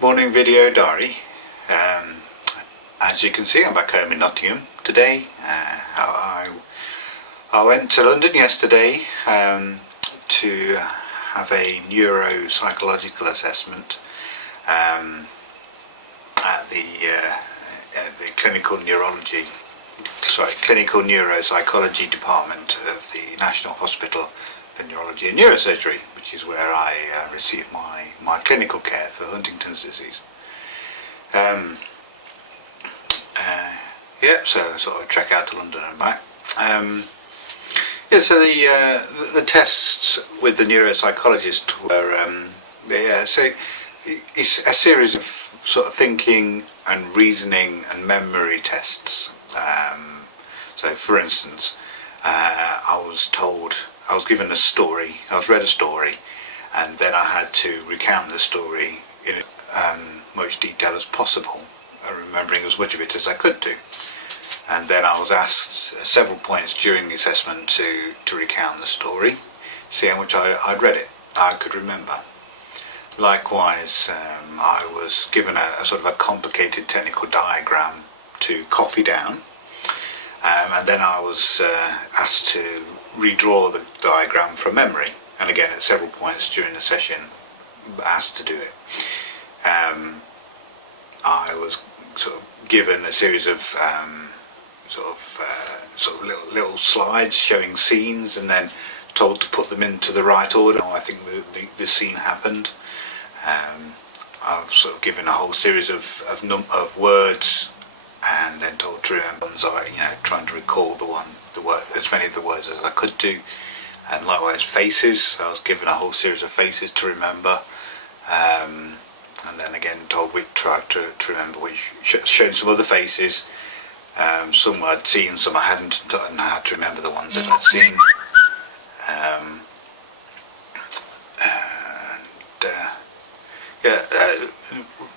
Morning video diary. As you can see, I'm back home in Nottingham today. I went to London yesterday to have a neuropsychological assessment at the clinical neuropsychology department of the National Hospital for Neurology and Neurosurgery, which is where I receive my clinical care for Huntington's disease. So sort of trek out to London and back. So the tests with the neuropsychologist were so it's a series of sort of thinking and reasoning and memory tests. So for instance, I was given a story, I was read a story, and then I had to recount the story in much detail as possible, remembering as much of it as I could do. And then I was asked at several points during the assessment to recount the story, see how much I'd read it, I could remember. Likewise, I was given a sort of a complicated technical diagram to copy down, and then I was asked to redraw the diagram from memory, and again at several points during the session asked to do it. I was sort of given a series of little slides showing scenes, and then told to put them into the right order. I think the scene happened. I've sort of given a whole series of words, and then told to remember ones. Trying to recall as many of the words as I could do, and likewise faces. I was given a whole series of faces to remember, and then again tried to remember shown some other faces. Some I'd seen, some I hadn't, and I had to remember the ones that I'd seen.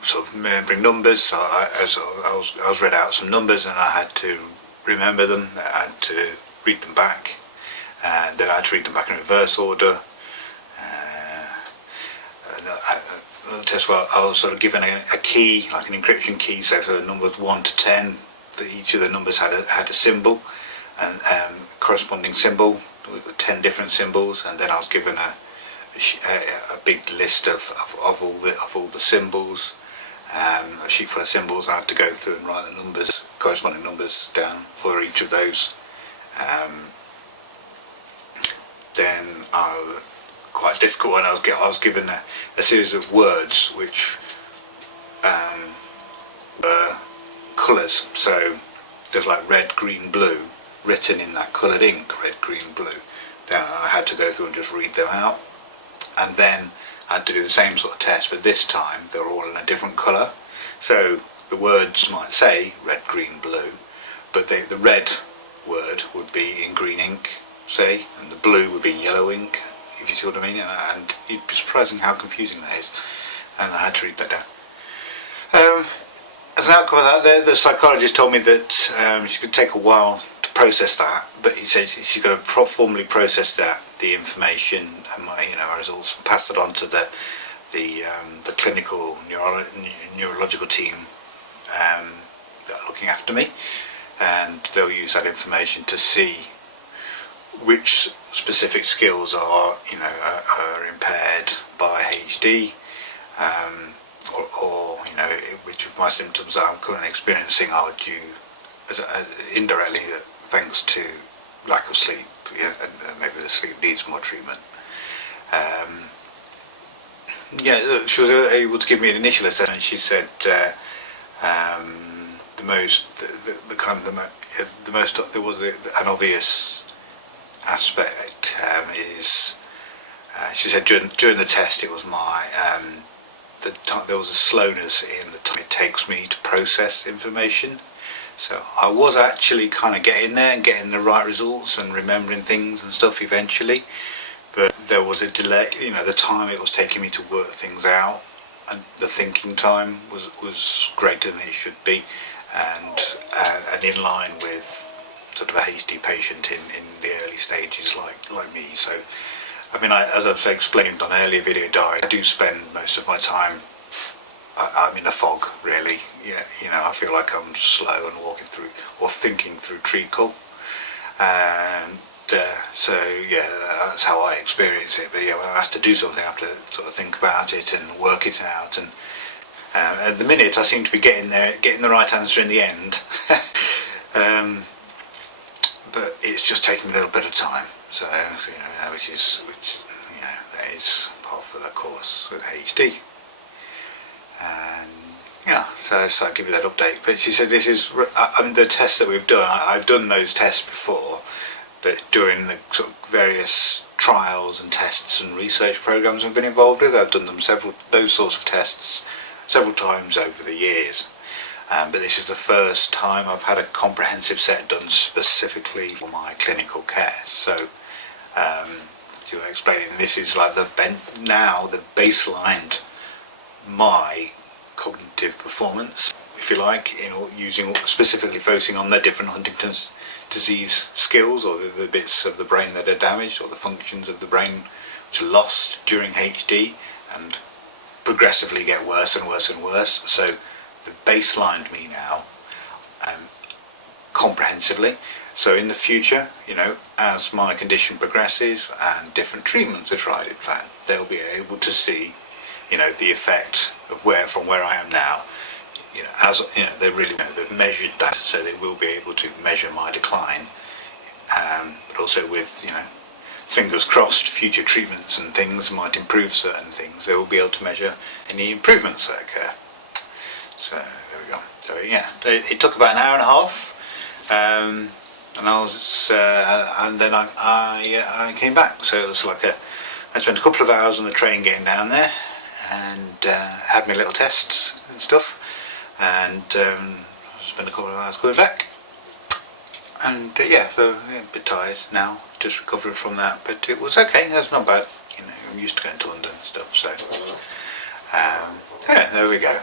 Sort of remembering numbers. So I was read out some numbers, and I had to remember them. I had to read them back, and then I had to read them back in reverse order. Another test where I was sort of given a key, like an encryption key. So for the numbers 1 to 10, each of the numbers had a symbol, and corresponding symbol with 10 different symbols, and then I was given a big list of all the symbols, a sheet full of symbols. I had to go through and write the numbers, corresponding numbers down for each of those. Then quite a difficult one. I was given a series of words which were colours. So there's like red, green, blue written in that coloured ink, red, green, blue. Then I had to go through and just read them out, and then I had to do the same sort of test, but this time they're all in a different colour. So the words might say red, green, blue, but the red word would be in green ink, say, and the blue would be in yellow ink, if you see what I mean. And you'd be surprising how confusing that is, and I had to read that down. As an outcome of that, the psychologist told me that she could take a while to process that, but he said she's got to formally process the information and my results, and pass it on to the clinical neurological team that are looking after me, and they'll use that information to see which specific skills are impaired by HD, or which of my symptoms that I'm currently experiencing are due indirectly thanks to lack of sleep, and maybe the sleep needs more treatment. She was able to give me an initial assessment. She said there was an obvious aspect is she said during the test it was there was a slowness in the time it takes me to process information. So I was actually kind of getting there and getting the right results and remembering things and stuff eventually, but there was a delay. The time it was taking me to work things out, and the thinking time was greater than it should be, and in line with sort of a HD patient in the early stages like me. So I mean, as I've explained on earlier video diary, I do spend most of my time I'm in a fog, really. Yeah, you know, I feel like I'm slow and walking through or thinking through treacle. And so yeah, that's how I experience it. But yeah, when I'm asked to do something, I have to sort of think about it and work it out. And at the minute, I seem to be getting the right answer in the end. But it's just taking me a little bit of time. So you know, which you know, that is part of the course with HD. And yeah, so I just thought I'd give you that update. But she said this is, I mean, the tests that we've done, I've done those tests before, but during the sort of various trials and tests and research programs I've been involved with, I've done those sorts of tests several times over the years. But this is the first time I've had a comprehensive set done specifically for my clinical care. So, to explain, this is like the baselined my cognitive performance, if you like, using specifically focusing on the different Huntington's disease skills, or the bits of the brain that are damaged, or the functions of the brain which are lost during HD and progressively get worse and worse and worse. So the baselined me now comprehensively. So in the future, you know, as my condition progresses and different treatments are tried, in fact, they'll be able to see, you know, the effect of from where I am now. You know, as you know, they've measured that, so they will be able to measure my decline. But also with, you know, fingers crossed, future treatments and things might improve certain things. They will be able to measure any improvements that occur. So there we go. So yeah, it took about an hour and a half, and I was, and then I came back. So it was like I spent a couple of hours on the train getting down there, and had my little tests and stuff, and spent a couple of hours going back. And yeah, so yeah, a bit tired now, just recovering from that, but it was okay. That's not bad. You know, I'm used to going to London and stuff. So yeah, there we go.